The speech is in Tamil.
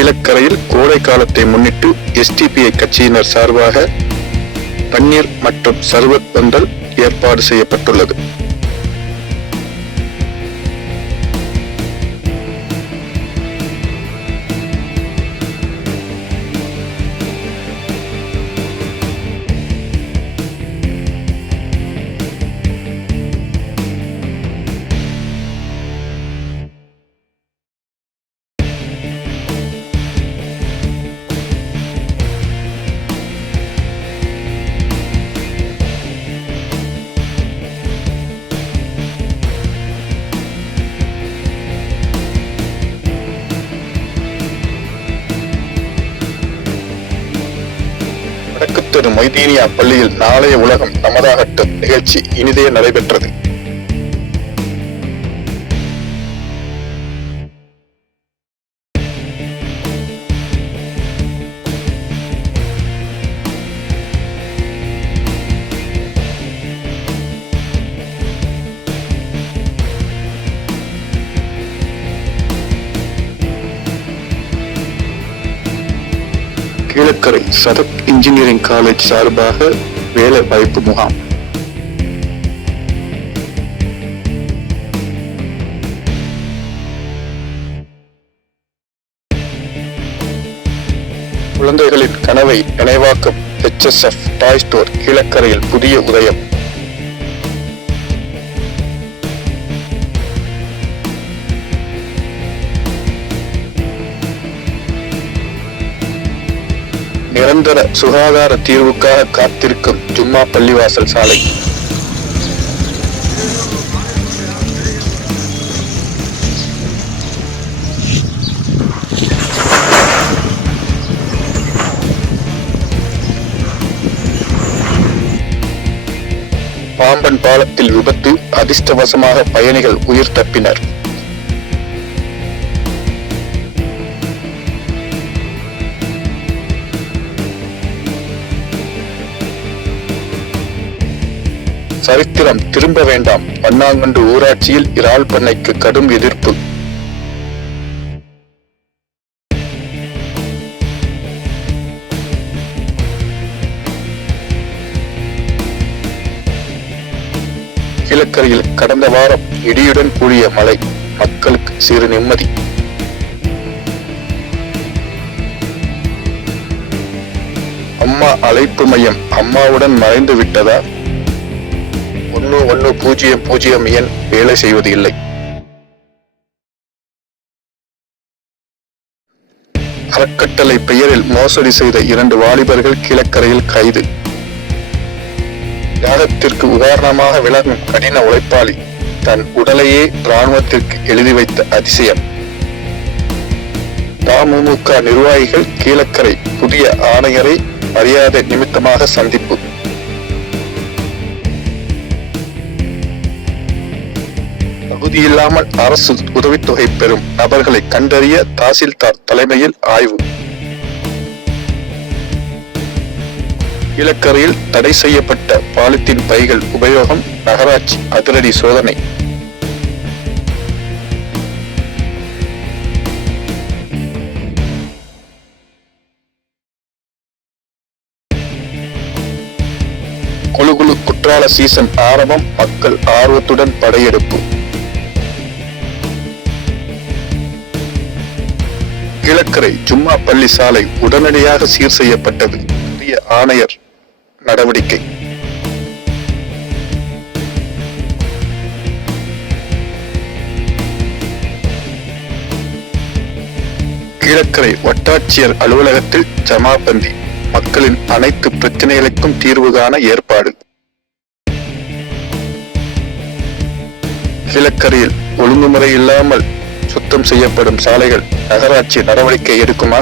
கீழக்கரையில் கோடை காலத்தை முன்னிட்டு எஸ்டிபிஐ கட்சியினர் சார்பாக பன்னீர் மற்றும் சர்பத் பந்தல் ஏற்பாடு செய்யப்பட்டுள்ளது. வடக்குத்தெரு மொய்தீனியா பள்ளியில் நாளைய உலகம் நமதாகட்டும் நிகழ்ச்சி இனிதே நடைபெற்றது. கீழக்கரை சரத் இன்ஜினியரிங் காலேஜ் சார்பாக வேலை வாய்ப்பு முகாம். குழந்தைகளின் கனவை நினைவாக்கும் HSF டாய் ஸ்டோர் கீழக்கரையில் புதிய உதயம். நிரந்தர சுகாதார தீர்வுக்காக காத்திருக்கும் ஜும்மா பள்ளிவாசல் சாலை. பாம்பன் பாலத்தில் விபத்து, அதிர்ஷ்டவசமாக பயணிகள் உயிர் தப்பினர். சரித்திரம் திரும்ப வேண்டாம், பன்னாங்கண்டு ஊராட்சியில் இறால் பண்ணைக்கு கடும் எதிர்ப்பு. கீழக்கரையில் கடந்த வாரம் இடியுடன் கூடிய மழை, மக்களுக்கு சிறு நிம்மதி. அம்மா அழைப்பு மையம் அம்மாவுடன் மறைந்து விட்டதா? 1100 எண் வேலை செய்வது இல்லை. அறக்கட்டளை பெயரில் மோசடி செய்த 2 வாலிபர்கள் கீழக்கரையில் கைது. தியாகத்திற்கு உதாரணமாக விளங்கும் கடின உழைப்பாளி தன் உடலையே இராணுவத்திற்கு எழுதி வைத்த அதிசயம். தமுமுக நிர்வாகிகள் கீழக்கரை புதிய ஆணையரை மரியாதை நிமித்தமாக சந்திப்பு. தகுதியில்லாமல் அரசு உதவித்தொகை பெறும் நபர்களை கண்டறிய தாசில்தார் தலைமையில் ஆய்வு. கீழக்கரையில் தடை செய்யப்பட்ட பாலித்தீன் பைகள் உபயோகம், நகராட்சி அதிரடி சோதனை. குழுகுழு குற்றால சீசன் ஆரம்பம், மக்கள் ஆர்வத்துடன் படையெடுப்பு. கீழக்கரை ஜும்மா பள்ளி சாலை உடனடியாக சீர் செய்யப்பட்டது. புதிய ஆணையர் நடவடிக்கை. கீழக்கரை வட்டாட்சியர் அலுவலகத்தில் ஜமாபந்தி, மக்களின் அனைத்து பிரச்சனைகளுக்கும் தீர்வு காண ஏற்பாடு. கீழக்கரையில் ஒழுங்குமுறை இல்லாமல் சுத்தம் செய்யப்படும் சாலைகள் நகராட்சி நடவடிக்கை எடுக்குமா?